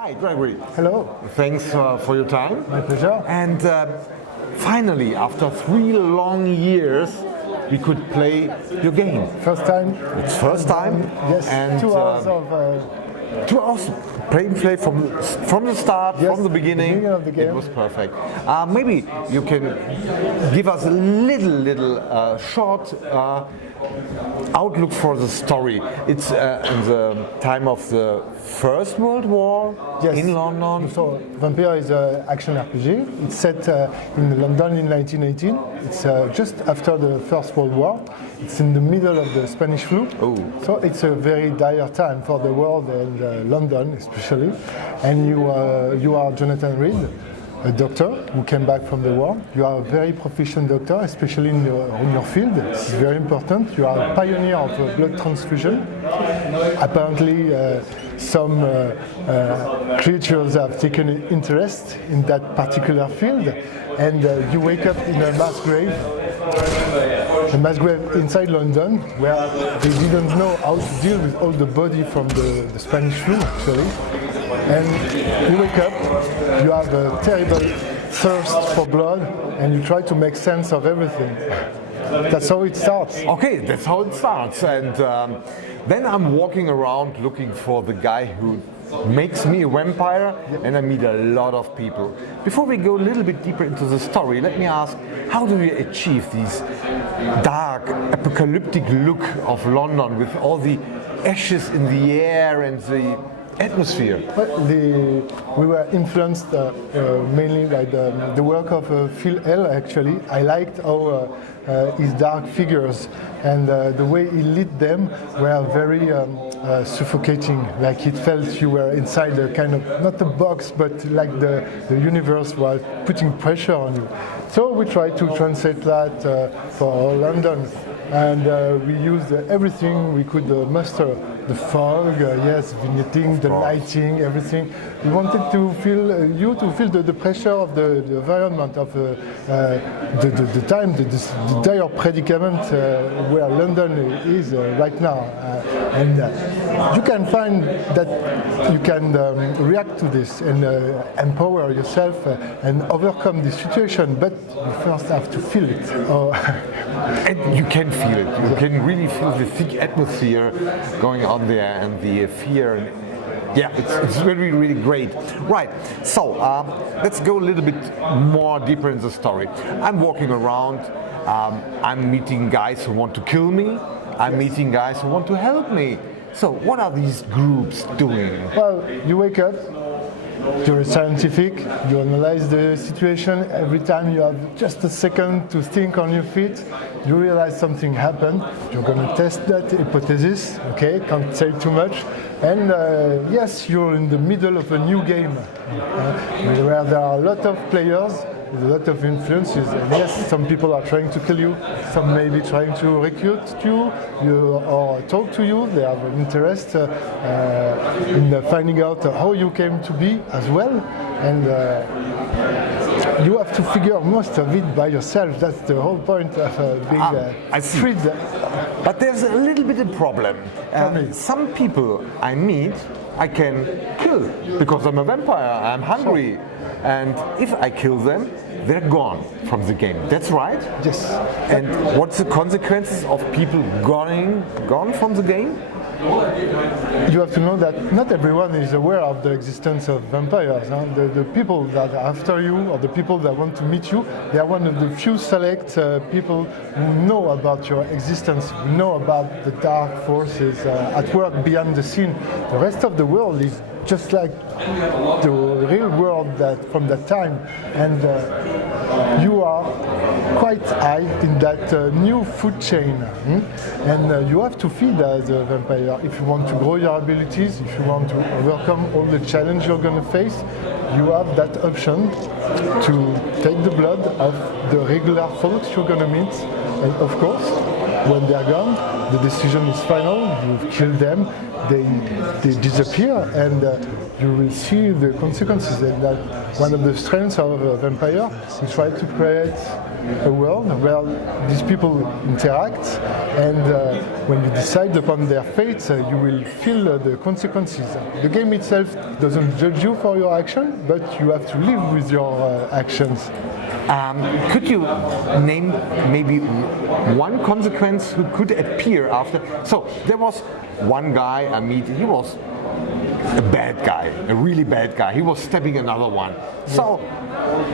Hi, Gregory. Hello. Thanks for your time. My pleasure. And finally, after 3 long years, we could play your game. First time. It's first time. Yes. And 2 hours of. 2 hours play from the start, Yes, from the beginning. of the game. It was perfect. Maybe you can give us a little short outlook for the story. It's in the time of the First World War in London. So Vampyr is an action RPG. It's set in London in 1918. It's just after the First World War. It's in the middle of the Spanish flu. Oh. So it's a very dire time for the world and London especially. And you are Jonathan Reed, a doctor who came back from the war. You are a very proficient doctor, especially in your field. It's very important. You are a pioneer of blood transfusion. Apparently, some creatures have taken an interest in that particular field, and you wake up in a mass grave inside London, where they didn't know how to deal with all the body from the Spanish flu, actually. And you wake up, you have a terrible thirst for blood, and you try to make sense of everything. That's how it starts. Okay, that's how it starts. And then I'm walking around looking for the guy who makes me a vampire, and I meet a lot of people. Before we go a little bit deeper into the story, let me ask, how do you achieve this dark, apocalyptic look of London with all the ashes in the air and the atmosphere? We were influenced mainly by the work of Phil L. Actually, I liked how his dark figures and the way he lit them were very suffocating. Like it felt you were inside a kind of, not a box, but like the universe was putting pressure on you. So we tried to translate that for London, and we used everything we could muster. The fog, yes, vignetting, the lighting, everything. We wanted to feel to feel the pressure of the environment, of the time, the dire predicament where London is right now. And you can find that you can react to this and empower yourself and overcome this situation, but you first have to feel it. And you can feel it. You can really feel the thick atmosphere going on there and the fear. And yeah, it's really, really great. Right, so let's go a little bit more deeper in the story. I'm walking around, I'm meeting guys who want to kill me, I'm meeting guys who want to help me. So what are these groups doing? Well, you wake up, you're scientific, you analyze the situation. Every time you have just a second to think on your feet, you realize something happened. You're going to test that hypothesis, okay? Can't say too much. And yes, you're in the middle of a new game where there are a lot of players, with a lot of influences. And yes, some people are trying to kill you, some may be trying to recruit you or talk to you. They have an interest in finding out how you came to be as well. And you have to figure most of it by yourself. That's the whole point of being freed. But there's a little bit of problem. Some people I meet, I can kill because I'm a vampire, I'm hungry. Sure. And if I kill them, they're gone from the game. That's right? Yes. And what's the consequences of people gone from the game? You have to know that not everyone is aware of the existence of vampires. Huh? The people that are after you, or the people that want to meet you, they are one of the few select people who know about your existence, who know about the dark forces at work behind the scene. The rest of the world is just like the real world from that time, and you are quite high in that new food chain, and you have to feed as a vampire. If you want to grow your abilities, if you want to overcome all the challenge you're going to face, you have that option to take the blood of the regular folks you're going to meet, and of course when they are gone, the decision is final. You kill them, they disappear, and you will see the consequences. And that one of the strengths of Vampyr, we try to create a world where these people interact, and when you decide upon their fate, you will feel the consequences. The game itself doesn't judge you for your action, but you have to live with your actions. Could you name maybe one consequence who could appear after? So there was one guy I meet, he was a bad guy, a really bad guy. He was stabbing another one. So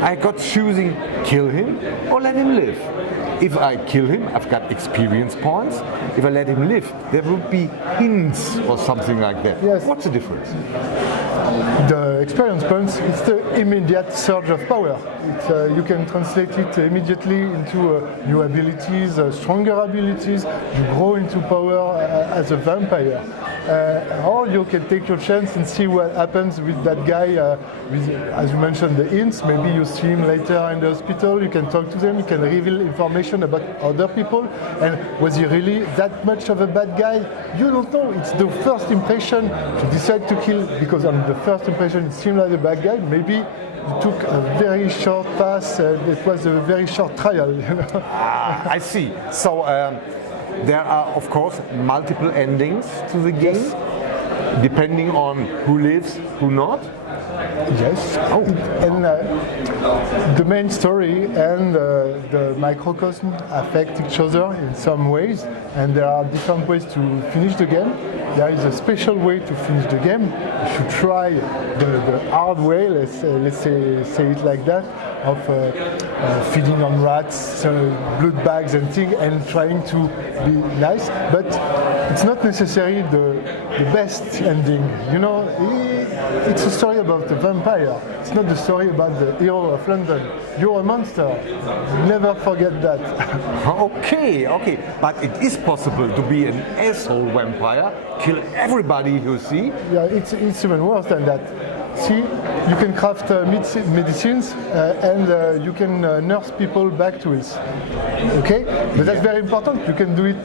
I got choosing kill him or let him live. If I kill him, I've got experience points. If I let him live, there would be hints or something like that. Yes. What's the difference? The experience points, it's the immediate surge of power. You can translate it immediately into new abilities, stronger abilities. You grow into power as a vampire. Or you can take your chance and see what happens with that guy, with, as you mentioned, the hints. Maybe you see him later in the hospital, you can talk to them, you can reveal information about other people. And was he really that much of a bad guy? You don't know. It's the first impression to decide to kill, because on the first impression it seemed like a bad guy. Maybe it took a very short pass, it was a very short trial. You know? I see. So there are, of course, multiple endings to the game, depending on who lives, who not. Yes. Oh. And the main story and the microcosm affect each other in some ways, and there are different ways to finish the game. There is a special way to finish the game. You should try the hard way, let's say it like that, of feeding on rats, blood bags and things, and trying to be nice. But it's not necessarily the best ending. You know, it's a story about a vampire. It's not the story about the hero of London. You're a monster. Never forget that. Okay. But it is possible to be an asshole vampire, kill everybody you see. Yeah, it's even worse than that. See, you can craft medicines and you can nurse people back to health. Okay? But that's very important. You can do it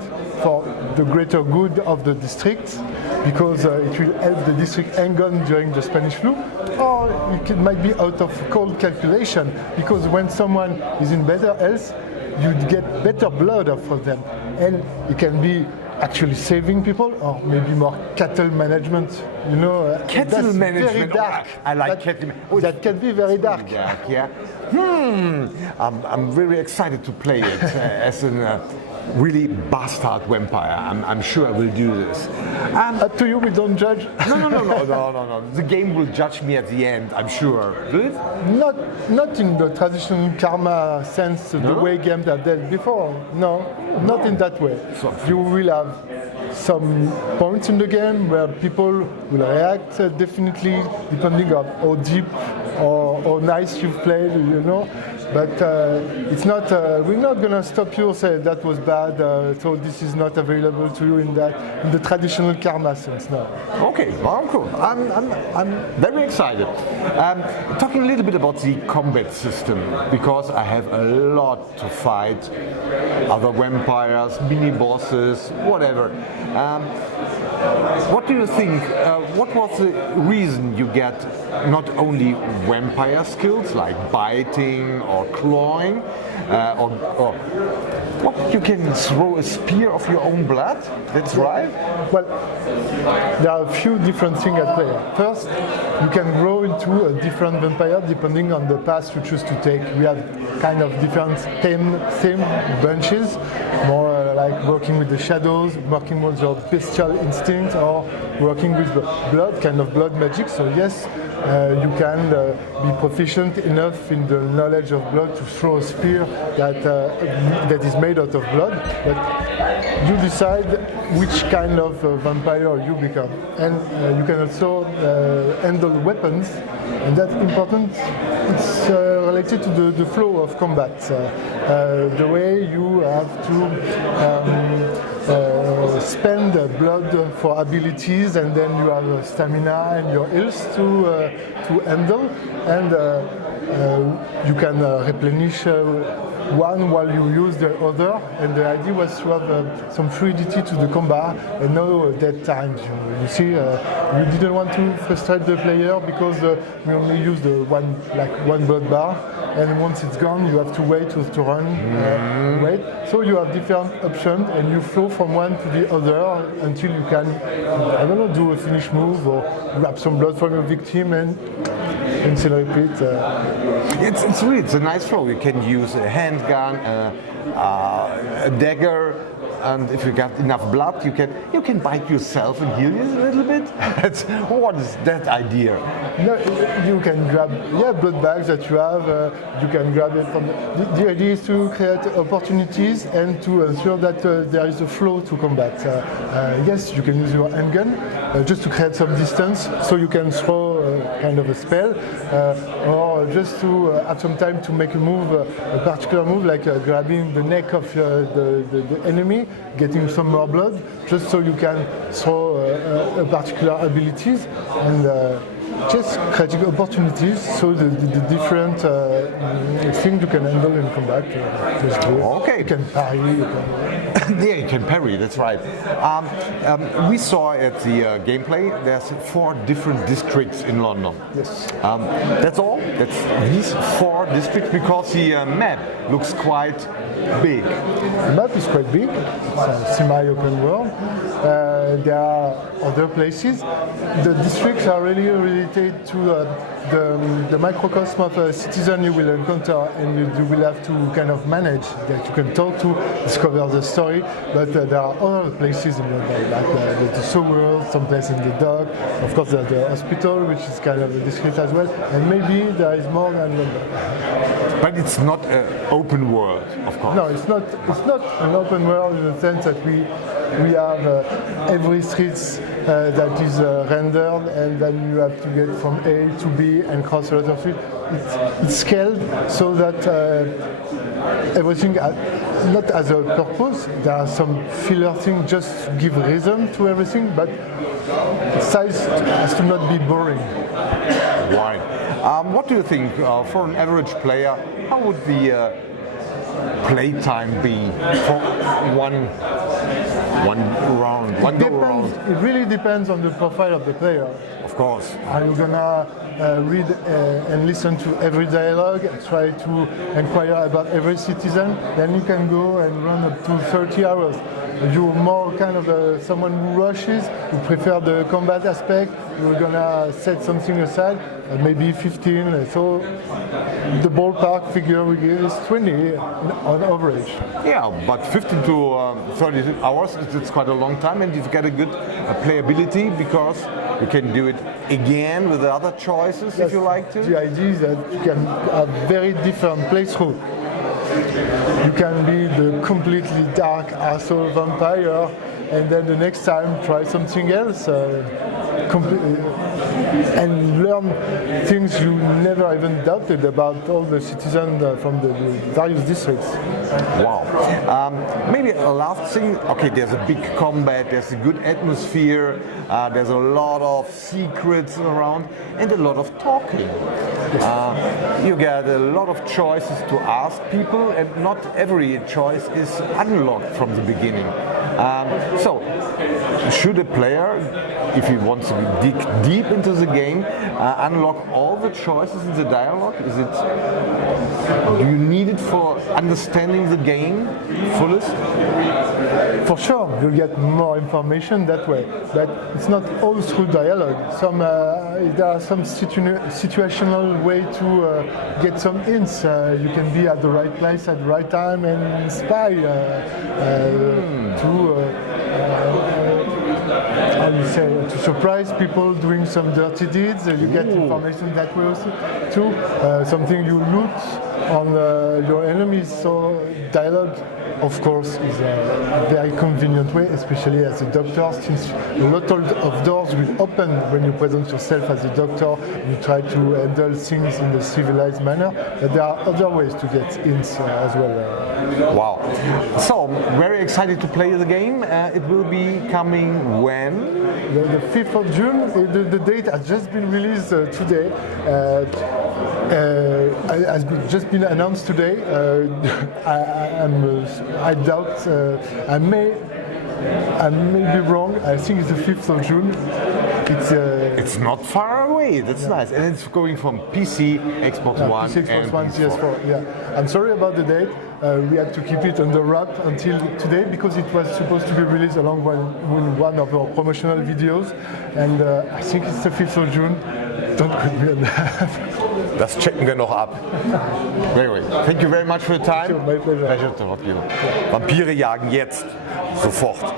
for the greater good of the district, because it will help the district hang on during the Spanish flu, or it might be out of cold calculation, because when someone is in better health, you get better blood off of them, and it can be actually saving people, or maybe more cattle management. You know, cattle that's management. very dark. I like cattle. That can be very dark. Yeah. I'm very excited to play it as a really bastard vampire. I'm sure I will do this. Up to you. We don't judge. No. The game will judge me at the end, I'm sure. Will it? Not in the traditional karma sense, the way games are dealt before. No, not in that way. You will have some points in the game where people will react definitely, depending on how deep or how nice you've played, you know. But it's not. We're not gonna stop you. Say that was bad. So this is not available to you in the traditional karma sense. No. Okay, well, cool. I'm very excited. Talking a little bit about the combat system, because I have a lot to fight. Other vampires, mini bosses, whatever. What do you think? What was the reason you get not only vampire skills like biting or clawing, or what, you can throw a spear of your own blood? That's right. Well, there are a few different things at play. First, you can grow into a different vampire depending on the path you choose to take. We have kind of different theme bunches, more like working with the shadows, working with your bestial instinct, or working with the blood, kind of blood magic. So yes, you can be proficient enough in the knowledge of blood to throw a spear that is made out of blood, but you decide which kind of vampire you become. And you can also handle weapons, and that's important. It's related to the flow of combat. The way you have to spend blood for abilities, and then you have stamina and your health to handle, and you can replenish one while you use the other, and the idea was to have some fluidity to the combat and no dead times. You see, we didn't want to frustrate the player because we only used one blood bar, and once it's gone, you have to wait to run, wait. So you have different options, and you flow from one to the other until you can, I don't know, do a finish move or grab some blood from your victim and still repeat. It's a nice flow. You can use a handgun, a dagger, and if you got enough blood, you can bite yourself and heal you a little bit. What is that idea? No, you can grab blood bags that you have. You can grab it from. The idea is to create opportunities and to ensure that there is a flow to combat. Yes, you can use your handgun just to create some distance, so you can throw kind of a spell, or just to have some time to make a move, a particular move, like grabbing the neck of the enemy, getting some more blood, just so you can throw a particular abilities and just creating opportunities so the different things you can handle in combat. Okay. You can parry. Yeah, you can parry, that's right. We saw at the gameplay there's 4 different districts in London. Yes. That's all? That's these 4 districts, because the map looks quite big. The map is quite big. It's a semi-open world. There are other places. The districts are really related to the microcosm of a citizen you will encounter, and you will have to kind of manage, that you can talk to, discover the story. But there are other places in London, like the sewer world, some place in the dock. Of course, there's the hospital, which is kind of a district as well. And maybe there is more than London. But it's not an open world, of course. No, it's not an open world in the sense that we have every street that is rendered, and then you have to get from A to B and cross a lot of streets. It's scaled so that everything not as a purpose. There are some filler things just to give rhythm to everything, but size has to not be boring. Right. What do you think, for an average player, how would the playtime be for one go around? It really depends on the profile of the player. Of course. Are you gonna read and listen to every dialogue, try to inquire about every citizen? Then you can go and run up to 30 hours. If you're more kind of someone who rushes, you prefer the combat aspect, you're gonna set something aside, maybe 15. So the ballpark figure we give is 20 on average. Yeah, but 15 to 30 hours, it's quite a long time, and you've got a good playability, because you can do it again with the other choices. Yes, if you like to. The idea is that you can have very different playthrough. You can be the completely dark asshole vampire, and then the next time try something else, and learn things you never even doubted about all the citizens from the various districts. Wow. Maybe a last thing. Okay, there's a big combat, there's a good atmosphere, there's a lot of secrets around, and a lot of talking. You get a lot of choices to ask people, and not every choice is unlocked from the beginning. So, should a player, if he wants to dig deep into the game, unlock all the choices in the dialogue? Do you need it for understanding the game fullest? For sure, you'll get more information that way, but it's not all through dialogue. There are some situational way to get some hints. You can be at the right place at the right time and spy to surprise people doing some dirty deeds. You get information that way also too. Something you loot on your enemies. So dialogue, of course, is a very convenient way, especially as a doctor, since a lot of doors will open when you present yourself as a doctor. You try to handle things in a civilized manner, but there are other ways to get hints as well. Wow. So, very excited to play the game. It will be coming when? The 5th of June. The date has just been released today. Has just been announced today. I doubt I may be wrong. I think it's the 5th of June. It's not far away. That's nice, and it's going from PC, Xbox One, PC, Xbox and One, PS4. PS4. Yeah, I'm sorry about the date. We had to keep it under wrap until today because it was supposed to be released along with one of our promotional videos, and I think it's the 5th of June. Don't quote me on that. Das checken wir noch ab. Gregory, thank you very much for your time. My pleasure. Pleasure to talk to you. Vampire jagen jetzt. Sofort.